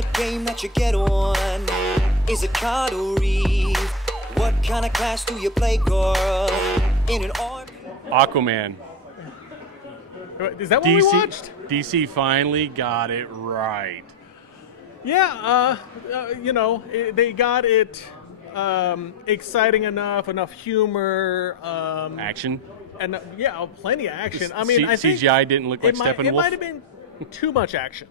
What game that you get on? Is it card or read? What kind of class do you play, girl? In an art? Aquaman. Is that what we watched? DC finally got it right. Yeah, they got it exciting enough humor, Action. and plenty of action. I mean, I think CGI didn't look like Steppenwolf. It might have been too much action.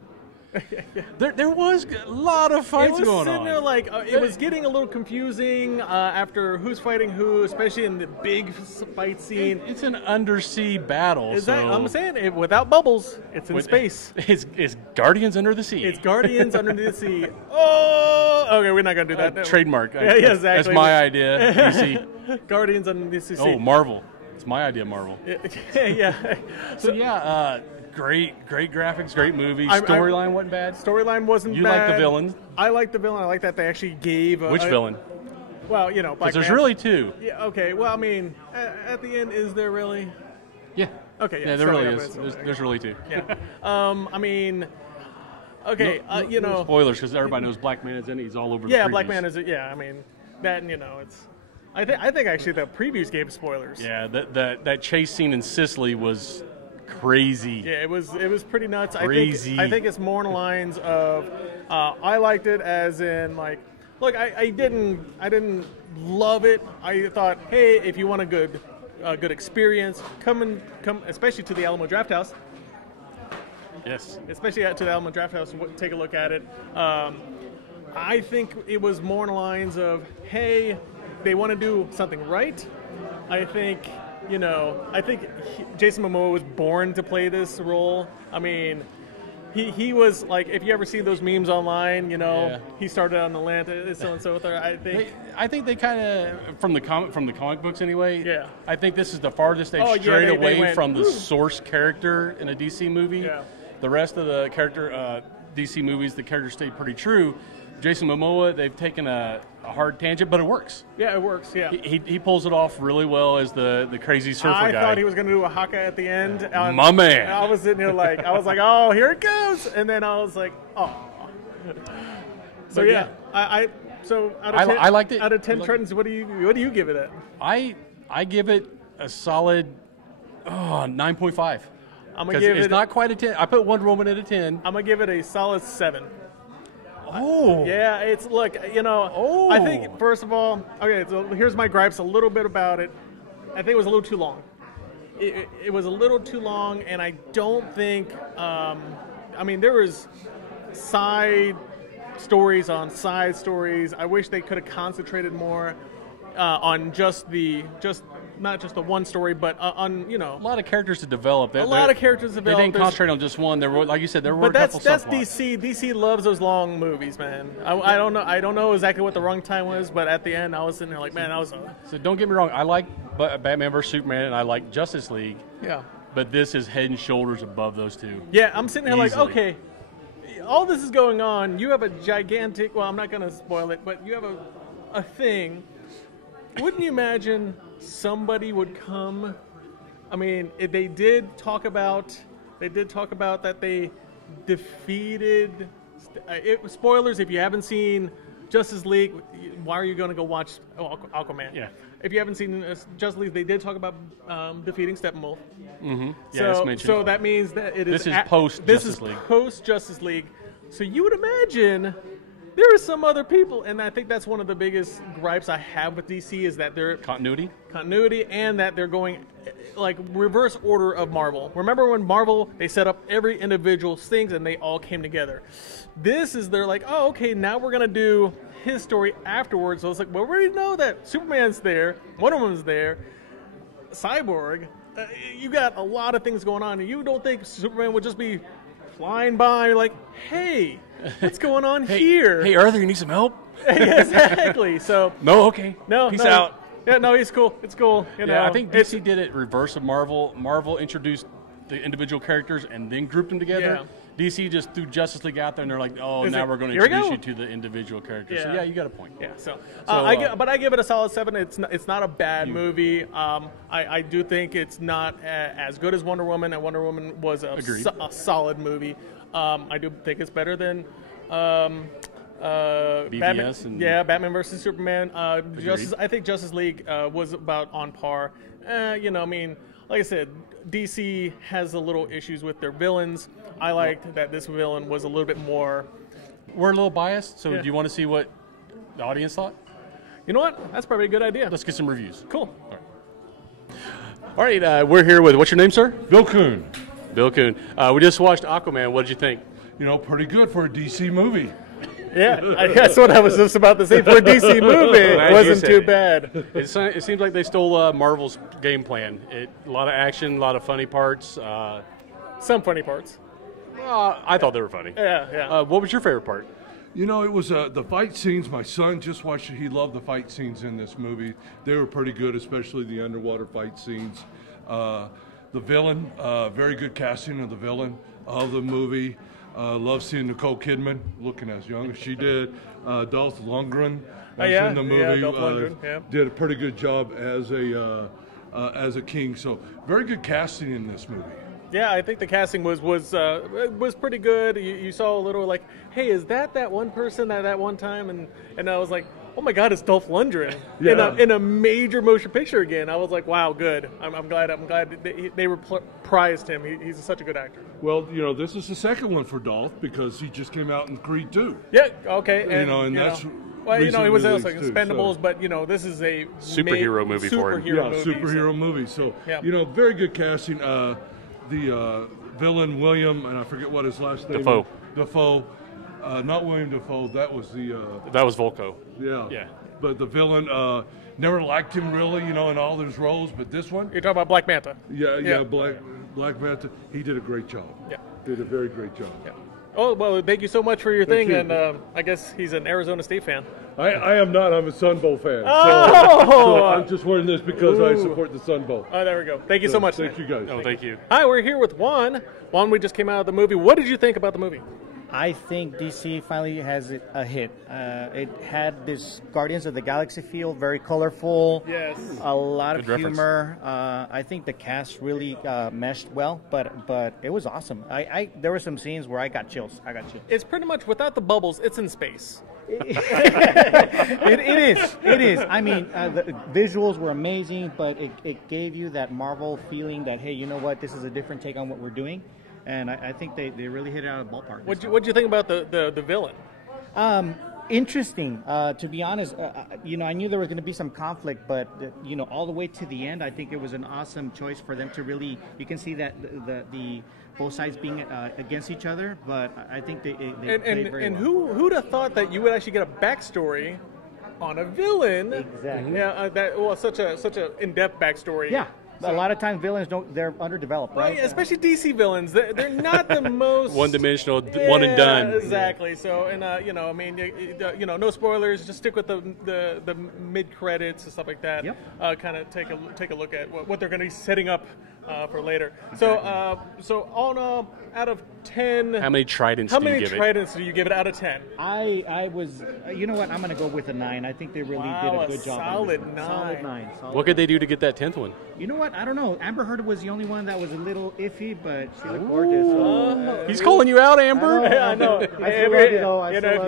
There was a lot of fights going on. It was sitting there like it was getting a little confusing after who's fighting who, especially in the big fight scene. It's an undersea battle. I'm saying without bubbles, it's in space. It's Guardians Under the Sea. It's Guardians Under the Sea. Oh, okay, we're not gonna do that. Trademark. Yeah, exactly. That's my idea. DC. Guardians Under the Sea. Oh, Marvel. It's my idea, Marvel. Yeah. So great graphics, great movie. Storyline wasn't bad. Storyline wasn't bad. You like the villain? I like the villain. I like that they actually gave which villain? Well, because there's really two. Yeah. Okay. Well, I mean, at the end, is there really? Yeah. Okay. Yeah, there really is. There's really two. Yeah. I mean. Okay. No spoilers, because everybody knows Black Man's in it. He's all over the previews. Yeah, Black Man is. Yeah. I mean, that and it's. I think actually the previews gave spoilers. Yeah. That chase scene in Sicily was crazy. Yeah, it was pretty nuts. Crazy. I think it's more in the lines of I liked it as in like, look, I didn't love it. I thought, hey, if you want a good experience, come especially to the Alamo Drafthouse. Yes. Especially to the Alamo Drafthouse, take a look at it. I think it was more in the lines of, hey, they want to do something right. I think Jason Momoa was born to play this role. I mean, he was like, if you ever see those memes online, he started on Atlantis, so and so. I think they kind of from the comic books anyway. Yeah. I think this is the farthest they've strayed away from the source character in a DC movie. Yeah. The rest of the character DC movies, the characters stay pretty true. Jason Momoa, they've taken a hard tangent, but it works. Yeah, it works. Yeah, he pulls it off really well as the crazy surfer guy. I thought he was going to do a haka at the end. My man. I was sitting there like, oh, here it goes, and then I was like, oh. So yeah, I liked it. Out of 10 trends, what do you give it at? I give it a solid 9.5. It's not quite a 10. I put Wonder Woman at a 10. I'm gonna give it a solid 7. Oh. Yeah, it's I think, first of all, okay, so here's my gripes a little bit about it. I think it was a little too long. It was a little too long, and I don't think, there was side stories on side stories. I wish they could have concentrated more on not just the one story, but on, a lot of characters to develop. A lot of characters to develop. They didn't concentrate on just one. There were, like you said, there were a couple subplots. But that's DC. DC loves those long movies, man. I don't know. I don't know exactly what the wrong time was, but at the end, I was sitting there like, man, that was. So don't get me wrong. I like Batman vs Superman, and I like Justice League. Yeah. But this is head and shoulders above those two. Yeah, I'm sitting there like, Easily. okay, all this is going on. You have a gigantic. Well, I'm not going to spoil it, but you have a thing. Wouldn't you imagine somebody would come? I mean, they did talk about that they defeated. Spoilers: if you haven't seen Justice League, why are you going to go watch Aquaman? Yeah. If you haven't seen Justice League, they did talk about defeating Steppenwolf. Mm-hmm. Yeah, it's mentioned. So that means that this is post Justice League. Post Justice League. So you would imagine there are some other people, and I think that's one of the biggest gripes I have with DC is that they're continuity, and that they're going like reverse order of Marvel. Remember when Marvel, they set up every individual's things and they all came together. This is, they're like, oh, okay, now we're gonna do his story afterwards. So it's like, well, we already know that Superman's there, Wonder Woman's there, Cyborg. You got a lot of things going on, and you don't think Superman would just be flying by? You're like, hey, what's going on here? Hey, Arthur, you need some help? Exactly. So no, okay. No, peace out. Yeah, no, he's cool. It's cool. Yeah, I think DC did it reverse of Marvel. Marvel introduced the individual characters and then grouped them together. Yeah. DC just threw Justice League out there, and they're like, oh, now we're going to introduce you to the individual characters. Yeah. So, yeah, you got a point. Yeah, I give it a solid 7. It's not a bad movie. I do think it's not as good as Wonder Woman, and Wonder Woman was a solid movie. I do think it's better than BVS and Batman versus Superman. I think Justice League was about on par. You know, I mean, like I said, DC has a little issues with their villains. I liked that this villain was a little bit more. We're a little biased, so do you want to see what the audience thought? You know what? That's probably a good idea. Let's get some reviews. Cool. All right, we're here with, what's your name, sir? Bill Kuhn. Bill Kuhn. We just watched Aquaman. What did you think? You know, pretty good for a DC movie. Yeah, that's what I was just about to say. For a DC movie, it wasn't too bad. It seems like they stole Marvel's game plan. A lot of action, a lot of funny parts. Some funny parts. I thought they were funny. Yeah. What was your favorite part? You know, it was the fight scenes. My son just watched it. He loved the fight scenes in this movie. They were pretty good, especially the underwater fight scenes. The villain, very good casting of the villain of the movie. Love seeing Nicole Kidman looking as young as she did. Dolph Lundgren was in the movie. Dolph Lundgren, did a pretty good job as a king. So very good casting in this movie. Yeah, I think the casting was pretty good. You saw a little like, hey, is that one person at that one time? And I was like, oh my God, it's Dolph Lundgren in a major motion picture again. I was like, wow, good. I'm glad they reprised him. He's such a good actor. Well, you know, this is the second one for Dolph because he just came out in Creed 2. Yeah, okay. And that's. Well, you know, it was also released too, Expendables, but you know, this is a superhero movie for him. Superhero movie. So you know, very good casting. The villain William, and I forget what his last name is. Dafoe. Not William Dafoe. That was that was Vulko. Yeah. But the villain, never liked him really, you know, in all his roles. But this one, you're talking about Black Manta. Yeah. Black Manta. He did a great job. Yeah. Did a very great job. Yeah. Oh, well, thank you so much for your thing, you. and I guess he's an Arizona State fan. I am not. I'm a Sun Bowl fan. So I'm just wearing this because I support the Sun Bowl. Oh, there we go. Thank you so much. Thank you, guys. Oh, thank you. Hi, we're here with Juan. Juan, we just came out of the movie. What did you think about the movie? I think DC finally has a hit. It had this Guardians of the Galaxy feel, very colorful. Yes. A lot of Good humor. I think the cast really meshed well, but it was awesome. There were some scenes where I got chills. It's pretty much without the bubbles. It's in space. It is. I mean, the visuals were amazing, but it gave you that Marvel feeling that, hey, you know what? This is a different take on what we're doing. And I think they really hit it out of the ballpark. What'd you think about the villain? Interesting. To be honest, you know, I knew there was going to be some conflict, but you know, all the way to the end, I think it was an awesome choice for them to really. You can see that the both sides being against each other, but I think they played very well. Who'd have thought that you would actually get a backstory on a villain? Exactly. Yeah. Such a in-depth backstory. Yeah. A lot of times villains they're underdeveloped, right? Right, especially DC villains. They're not the most one-dimensional, one and done. Exactly. So, and you know, I mean, you know, no spoilers. Just stick with the mid credits and stuff like that. Yep. Kind of take a look at what they're going to be setting up for later. So, so all in all, out of 10, how many tridents do you give it? How many tridents do you give it out of 10? I was, you know what? I'm going to go with a 9. I think they really did a good job. Solid 9. Solid 9. What could they do to get that 10th one? You know what? I don't know. Amber Heard was the only one that was a little iffy, but she looked gorgeous. So, he's calling you out, Amber. I know. I still love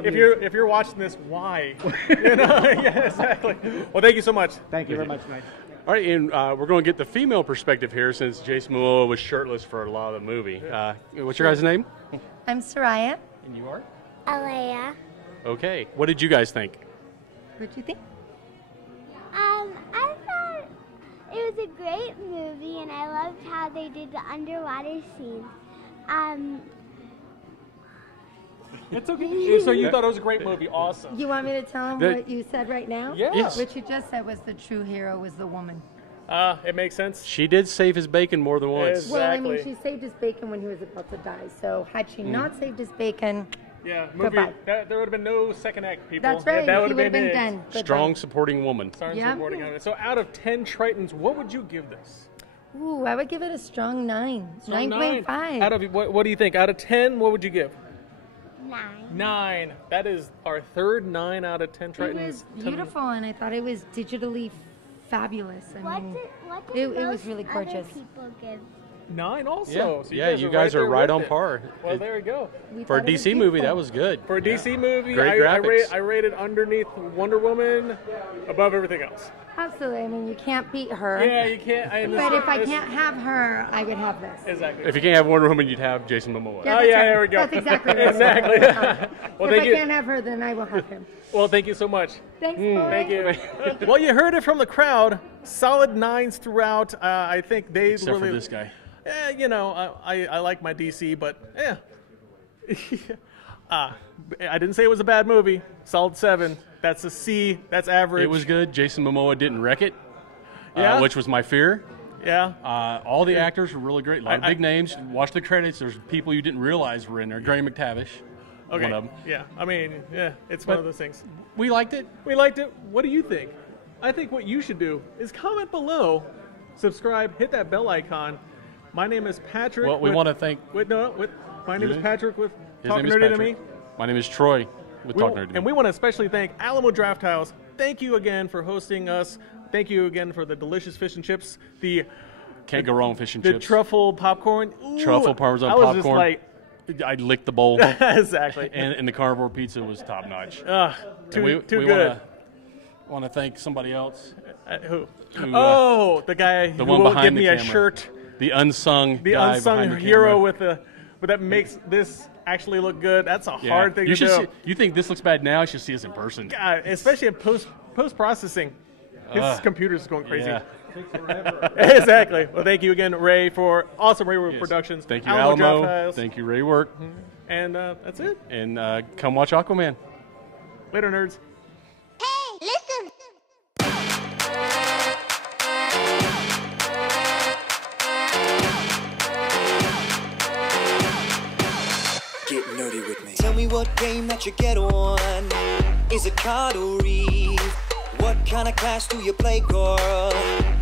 you, though. If you're watching this, why? You know? Yeah, exactly. Well, thank you so much. Thank you very much, guys. All right, and we're going to get the female perspective here since Jason Momoa was shirtless for a lot of the movie. What's your guys' name? I'm Soraya. And you are? Alea. Okay. What did you guys think? What do you think? I thought it was a great movie, and I loved how they did the underwater scenes. It's okay. So you thought it was a great movie. Awesome. You want me to tell him what you said right now? Yeah. Yes. What you just said was the true hero was the woman. It makes sense. She did save his bacon more than once. Exactly. Well, I mean, she saved his bacon when he was about to die. So had she not saved his bacon, movie. There would have been no second act, people. that's right. That He would have been done. Strong supporting woman. Supporting on it. So out of 10 Tritons, what would you give this? Ooh, I would give it a strong 9. 9.5. Out of what do you think? Out of 10, what would you give? 9. 9. That is our third 9 out of 10 Tritons. It was beautiful, and I thought it was digitally fabulous. I mean, it was really gorgeous. Other people give 9 also. Yeah, So you guys are right on par. Well, there we go. For a DC movie, that was good. For a DC movie, Great graphics. I rated underneath Wonder Woman, above everything else. Absolutely. I mean, you can't beat her. Yeah, you can't. But if I can't have her, I would have this. Exactly. If you can't have Wonder Woman, you'd have Jason Momoa. Yeah, Oh, that's yeah, right. there we go. That's exactly right. Exactly. Well, if thank I you. can't have her, then I will have him. Well, thank you so much. Thanks, boys. Thank you. Well, you heard it from the crowd. Solid 9s throughout. I think they Except really. for this guy. You know, I like my DC, but I didn't say it was a bad movie. Solid 7. That's a C. That's average. It was good. Jason Momoa didn't wreck it, Yeah. which was my fear. Yeah. All the actors were really great. A lot of big names. Watch the credits. There's people you didn't realize were in there. Granny McTavish, Okay. one of them. Yeah. I mean, yeah, it's one of those things. We liked it. We liked it. What do you think? I think what you should do is comment below, subscribe, hit that bell icon. My name is Patrick. Well, we want to thank. My name is Patrick with His Talking name is Nerdy to Me. Patrick. My name is Troy with Talking Nerdy to Me. And we want to especially thank Alamo Drafthouse. Thank you again for hosting us. Thank you again for the delicious fish and chips. Can't go wrong with fish and the chips. truffle popcorn. Ooh, Truffle Parmesan I was popcorn. just like, I licked the bowl. exactly. and the carnivore pizza was top notch. Too we good. Want to thank somebody else. Who? Who, The guy who one won't behind give the me a camera. shirt. The unsung The guy unsung behind the hero camera. but that makes this actually look good. That's a Yeah. hard thing you to should do. see, you think this looks bad now? You should see us in person. God, especially in post processing. His computer's going crazy. Yeah. Exactly. Well, thank you again, Ray, for awesome Ray Work Productions. Thank you, Alamo. Drafthouse. Thank you, Ray Work. And that's it. And come watch Aquaman. Later, nerds. Hey, listen. Get nerdy with me. Tell me what game that you get on. Is it card or reef? What kind of class do you play, girl?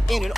In an